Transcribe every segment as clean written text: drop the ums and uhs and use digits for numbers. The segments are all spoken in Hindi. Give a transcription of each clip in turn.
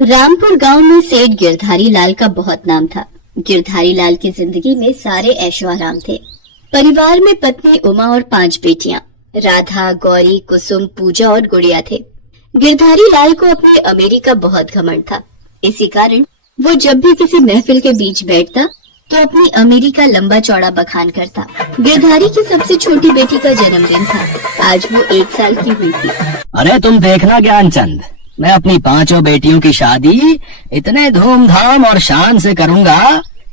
रामपुर गांव में सेठ गिरधारी लाल का बहुत नाम था। गिरधारी लाल की जिंदगी में सारे ऐशो आराम थे। परिवार में पत्नी उमा और 5 बेटियां राधा, गौरी, कुसुम, पूजा और गुड़िया थे। गिरधारी लाल को अपने अमीरी का बहुत घमंड था। इसी कारण वो जब भी किसी महफिल के बीच बैठता तो अपनी अमीरी का लंबा चौड़ा बखान करता। गिरधारी की सबसे छोटी बेटी का जन्मदिन था। आज वो 1 साल की हुई थी। अरे तुम देखना ज्ञानचंद, मैं अपनी 5 बेटियों की शादी इतने धूमधाम और शान से करूंगा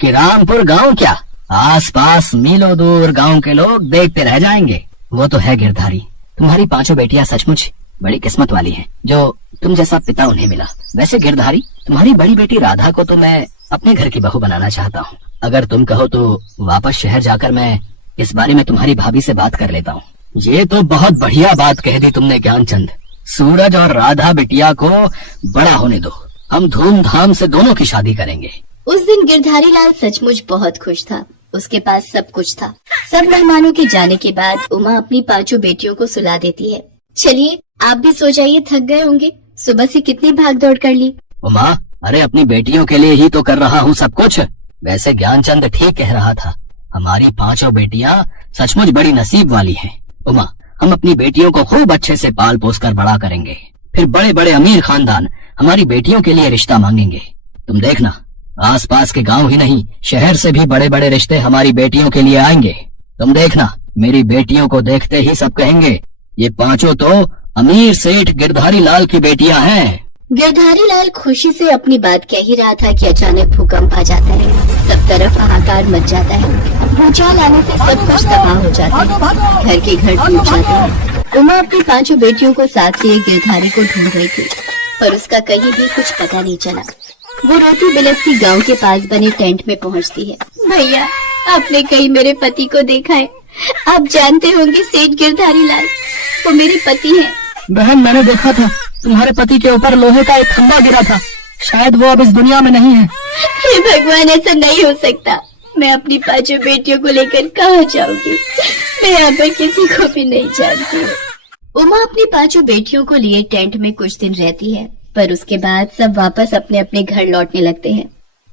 कि रामपुर गांव क्या, आसपास मीलों दूर गांव के लोग देखते रह जाएंगे। वो तो है गिरधारी, तुम्हारी 5 बेटियां सचमुच बड़ी किस्मत वाली हैं, जो तुम जैसा पिता उन्हें मिला। वैसे गिरधारी, तुम्हारी बड़ी बेटी राधा को तो मैं अपने घर की बहू बनाना चाहता हूँ। अगर तुम कहो तो वापस शहर जाकर मैं इस बारे में तुम्हारी भाभी से बात कर लेता हूँ। ये तो बहुत बढ़िया बात कह दी तुमने ज्ञानचंद। सूरज और राधा बिटिया को बड़ा होने दो, हम धूमधाम से दोनों की शादी करेंगे। उस दिन गिरधारी लाल सचमुच बहुत खुश था। उसके पास सब कुछ था। सब मेहमानों के जाने के बाद उमा अपनी 5 बेटियों को सुला देती है। चलिए आप भी सो जाइए, थक गए होंगे, सुबह से कितनी भाग दौड़ कर ली। उमा, अरे अपनी बेटियों के लिए ही तो कर रहा हूँ सब कुछ। वैसे ज्ञानचंद ठीक कह रहा था, हमारी 5 बेटियां सचमुच बड़ी नसीब वाली हैं। उमा, हम अपनी बेटियों को खूब अच्छे से पाल पोस कर बड़ा करेंगे, फिर बड़े बड़े अमीर खानदान हमारी बेटियों के लिए रिश्ता मांगेंगे। तुम देखना, आसपास के गांव ही नहीं, शहर से भी बड़े बड़े रिश्ते हमारी बेटियों के लिए आएंगे। तुम देखना, मेरी बेटियों को देखते ही सब कहेंगे ये 5 तो अमीर सेठ गिरधारी लाल की बेटियां हैं। गिरधारी लाल खुशी से अपनी बात कह ही रहा था कि अचानक भूकंप आ जाता है। सब तरफ हाहाकार मच जाता है। भूचाल आने से सब कुछ तबाह हो जाता है। घर के घर टूट जाते हैं। उमा अपनी 5 बेटियों को साथ लिए गिरधारी को ढूंढ रही थी, पर उसका कहीं भी कुछ पता नहीं चला। वो रोती बिलखती गांव के पास बने टेंट में पहुंचती है। भैया, आपने कहीं मेरे पति को देखा है? आप जानते होंगे सेठ गिरधारी लाल, वो मेरे पति हैं। बहन, मैंने देखा था, तुम्हारे पति के ऊपर लोहे का एक खंभा गिरा था। शायद वो अब इस दुनिया में नहीं है। हे भगवान, ऐसा नहीं हो सकता। मैं अपनी 5 बेटियों को लेकर कहाँ जाऊंगी? मैं यहाँ पर किसी को भी नहीं जानती। उमा अपनी 5 बेटियों को लिए टेंट में कुछ दिन रहती है, पर उसके बाद सब वापस अपने अपने घर लौटने लगते हैं।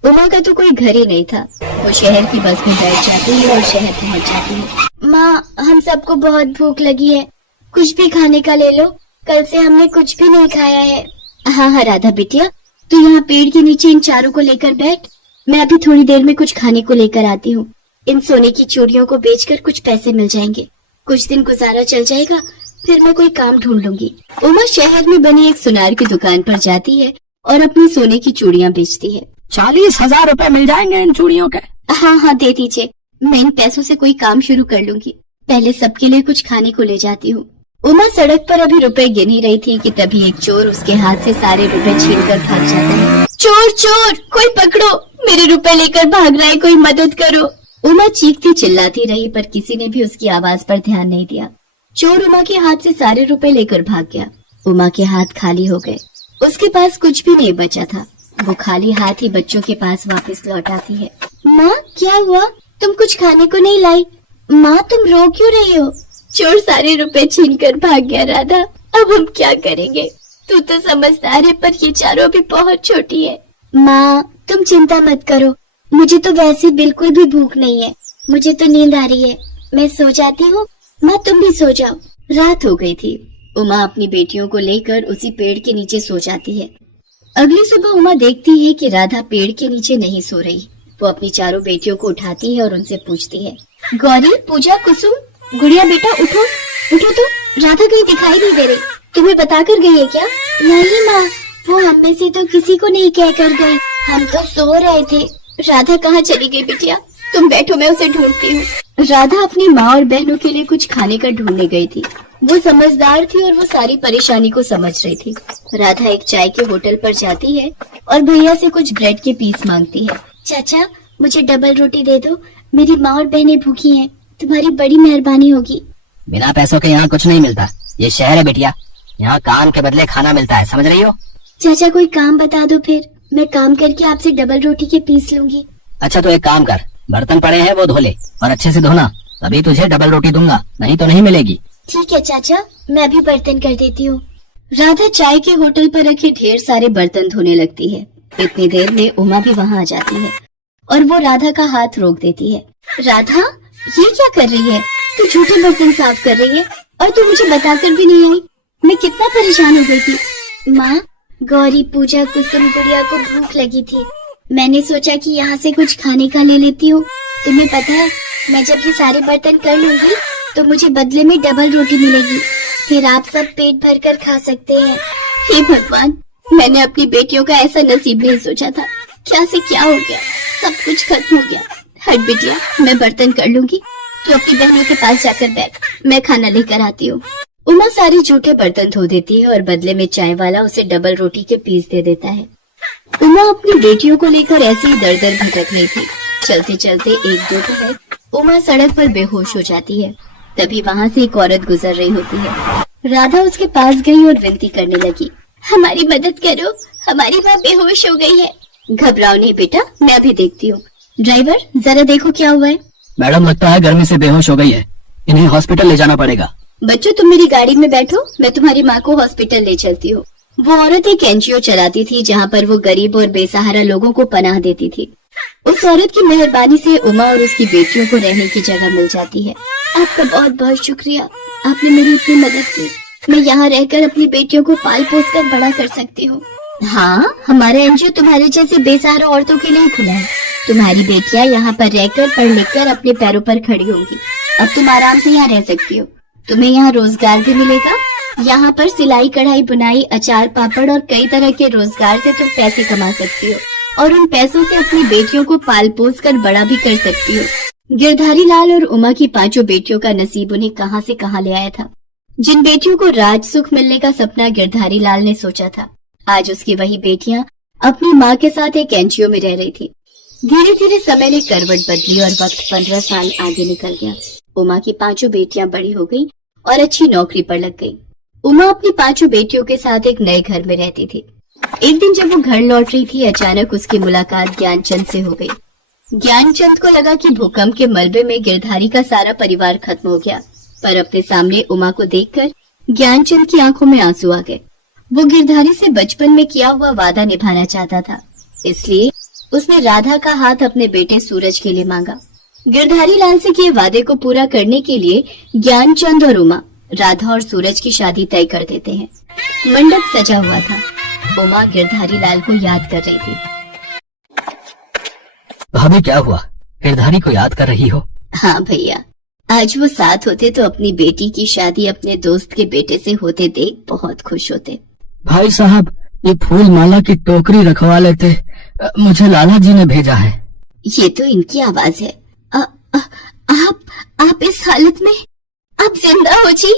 उमा का तो कोई घर ही नहीं था। वो शहर की बस में बैठ जाती है और शहर पहुँच जाती है। माँ, हम सबको बहुत भूख लगी है, कुछ भी खाने का ले लो, कल से हमने कुछ भी नहीं खाया है। हाँ हाँ राधा बिटिया, तू यहाँ पेड़ के नीचे इन चारों को लेकर बैठ, मैं अभी थोड़ी देर में कुछ खाने को लेकर आती हूँ। इन सोने की चूड़ियों को बेचकर कुछ पैसे मिल जाएंगे, कुछ दिन गुजारा चल जाएगा, फिर मैं कोई काम ढूंढ लूंगी। उमा शहर में बनी एक सुनार की दुकान पर जाती है और अपनी सोने की चूड़ियाँ बेचती है। 40,000 रुपए मिल जाएंगे इन चूड़ियों के। हाँ हाँ दे दीजिए, मैं इन पैसों से कोई काम शुरू कर लूंगी। पहले सबके लिए कुछ खाने को ले जाती हूँ। उमा सड़क पर अभी रुपए गिन ही रही थी कि तभी एक चोर उसके हाथ से सारे रुपए छीनकर भाग जाता है। चोर चोर, कोई पकड़ो, मेरे रुपए लेकर भाग रहा है, कोई मदद करो। उमा चीखती चिल्लाती रही, पर किसी ने भी उसकी आवाज पर ध्यान नहीं दिया। चोर उमा के हाथ से सारे रुपए लेकर भाग गया। उमा के हाथ खाली हो गए, उसके पास कुछ भी नहीं बचा था। वो खाली हाथ ही बच्चों के पास वापस लौट आती है। माँ, क्या हुआ? तुम कुछ खाने को नहीं लाई? माँ, तुम रो क्यों रही हो? चोर सारे रुपए छीन कर भाग गया राधा, अब हम क्या करेंगे? तू तो समझदार है, पर ये चारों भी बहुत छोटी है। माँ, तुम चिंता मत करो, मुझे तो वैसे बिल्कुल भी भूख नहीं है, मुझे तो नींद आ रही है, मैं सो जाती हूँ। माँ, तुम भी सो जाओ। रात हो गई थी। उमा अपनी बेटियों को लेकर उसी पेड़ के नीचे सो जाती है। अगली सुबह उमा देखती है कि राधा पेड़ के नीचे नहीं सो रही। वो अपनी चारों बेटियों को उठाती है और उनसे पूछती है, गौरी, पूजा, कुसुम, गुड़िया बेटा उठो उठो, तो राधा कहीं दिखाई नहीं दे रही, तुम्हें बताकर गई है क्या? नहीं माँ, वो हम में से तो किसी को नहीं कह कर गई, हम तो सो रहे थे। राधा कहाँ चली गई बिटिया? तुम बैठो, मैं उसे ढूंढती हूँ। राधा अपनी माँ और बहनों के लिए कुछ खाने का ढूंढने गई थी। वो समझदार थी और वो सारी परेशानी को समझ रही थी। राधा एक चाय के होटल पर जाती है और भैया से कुछ ब्रेड के पीस मांगती है। चाचा, मुझे डबल रोटी दे दो, मेरी माँ और बहनें भूखी हैं, तुम्हारी बड़ी मेहरबानी होगी। बिना पैसों के यहाँ कुछ नहीं मिलता, ये शहर है बिटिया, यहाँ काम के बदले खाना मिलता है, समझ रही हो? चाचा, कोई काम बता दो, फिर मैं काम करके आपसे डबल रोटी के पीस लूंगी। अच्छा तो एक काम कर, बर्तन पड़े हैं वो धो ले और अच्छे से धोना, तभी तुझे डबल रोटी दूंगा, नहीं तो नहीं मिलेगी। ठीक है चाचा, मैं भी बर्तन कर देती हूँ। राधा चाय के होटल पर रखे ढेर सारे बर्तन धोने लगती है। इतनी देर में उमा भी वहाँ आ जाती है और वो राधा का हाथ रोक देती है। राधा, ये क्या कर रही है? तू झूठे बर्तन साफ कर रही है और तू मुझे बताकर भी नहीं आई। मैं कितना परेशान हो गई थी। माँ, गौरी, पूजा, कुसुम, गुड़िया को भूख लगी थी। मैंने सोचा कि यहाँ से कुछ खाने का ले लेती हूँ। तुम्हें पता है, मैं जब ये सारे बर्तन कर लूंगी तो मुझे बदले में डबल रोटी मिलेगी। फिर आप सब पेट भर कर खा सकते हैं। हे भगवान, मैंने अपनी बेटियों का ऐसा नसीब नहीं सोचा था। क्या से क्या हो गया, सब कुछ खत्म हो गया। हट बिटिया, मैं बर्तन कर लूंगी, तू अपनी बहनों के पास जाकर बैठ, मैं खाना लेकर आती हूँ। उमा सारे जूठे बर्तन धो देती है और बदले में चाय वाला उसे डबल रोटी के पीस दे देता है। उमा अपनी बेटियों को लेकर ऐसे ही दर दर भटक रही थी। चलते चलते एक दोपहर उमा सड़क पर बेहोश हो जाती है। तभी वहाँ से एक औरत गुजर रही होती है। राधा उसके पास गई और विनती करने लगी, हमारी मदद करो, हमारी माँ बेहोश हो गई है। घबराओ नहीं बेटा, मैं अभी देखती हूँ। ड्राइवर, जरा देखो क्या हुआ है। मैडम, लगता है गर्मी से बेहोश हो गई है, इन्हें हॉस्पिटल ले जाना पड़ेगा। बच्चों, तुम मेरी गाड़ी में बैठो, मैं तुम्हारी माँ को हॉस्पिटल ले चलती हूँ। वो औरत एक एनजीओ चलाती थी जहाँ पर वो गरीब और बेसहारा लोगों को पनाह देती थी। उस औरत की मेहरबानी से उमा और उसकी बेटियों को रहने की जगह मिल जाती है। आपका बहुत बहुत शुक्रिया, आपने मेरी इतनी मदद की। मैं यहाँ रहकर अपनी बेटियों को पाल पोस कर बड़ा कर सकती हूँ। हाँ, हमारा एनजीओ तुम्हारे जैसे बेसहारा औरतों के लिए खुला है। तुम्हारी बेटियाँ यहाँ पर रहकर पढ़ लिख कर अपने पैरों पर खड़ी होंगी। अब तुम आराम से यहाँ रह सकती हो। तुम्हें यहाँ रोजगार भी मिलेगा। यहाँ पर सिलाई, कढ़ाई, बुनाई, अचार, पापड़ और कई तरह के रोजगार से तुम पैसे कमा सकती हो और उन पैसों से अपनी बेटियों को पाल पोस कर बड़ा भी कर सकती हो। गिरधारी लाल और उमा की पांचों बेटियों का नसीब उन्हें कहां से कहां ले आया था। जिन बेटियों को राज सुख मिलने का सपना गिरधारी लाल ने सोचा था, आज उसकी वही बेटियां अपनी माँ के साथ एक एनजीओ में रह रही थी। धीरे धीरे समय ने करवट बदली और वक्त 15 साल आगे निकल गया। उमा की पांचों बेटियां बड़ी हो गई और अच्छी नौकरी पर लग गई। उमा अपनी पांचों बेटियों के साथ एक नए घर में रहती थी। एक दिन जब वो घर लौट रही थी, अचानक उसकी मुलाकात ज्ञानचंद से हो गई। ज्ञानचंद को लगा कि भूकंप के मलबे में गिरधारी का सारा परिवार खत्म हो गया, पर अपने सामने उमा को देखकर ज्ञानचंद की आंखों में आंसू आ गए। वो गिरधारी से बचपन में किया हुआ वादा निभाना चाहता था, इसलिए उसने राधा का हाथ अपने बेटे सूरज के लिए मांगा। गिरधारी लाल से किए वादे को पूरा करने के लिए ज्ञानचंद और उमा राधा और सूरज की शादी तय कर देते हैं। मंडप सजा हुआ था। उमा गिरधारी लाल को याद कर रही थी। भाभी, क्या हुआ? गिरधारी को याद कर रही हो? हाँ भैया, आज वो साथ होते तो अपनी बेटी की शादी अपने दोस्त के बेटे से होते देख बहुत खुश होते। भाई साहब, ये फूल माला की टोकरी रखवा लेते, मुझे लाला जी ने भेजा है। ये तो इनकी आवाज है। आप इस हालत में, आप जिंदा हो जी?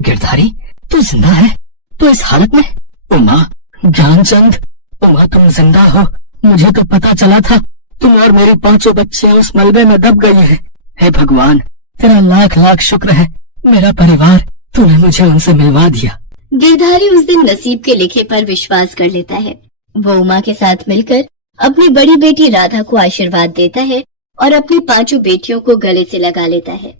गिरधारी, तू जिंदा है? तो इस हालत में? उमा, ज्ञानचंद, उमा तुम जिंदा हो? मुझे तो पता चला था तुम और मेरी पांचों बच्चियां उस मलबे में दब गई हैं। हे भगवान, तेरा लाख लाख शुक्र है, मेरा परिवार तूने मुझे उनसे मिलवा दिया। गिरधारी उस दिन नसीब के लिखे पर विश्वास कर लेता है। वो उमा के साथ मिलकर अपनी बड़ी बेटी राधा को आशीर्वाद देता है और अपनी पांचों बेटियों को गले से लगा लेता है।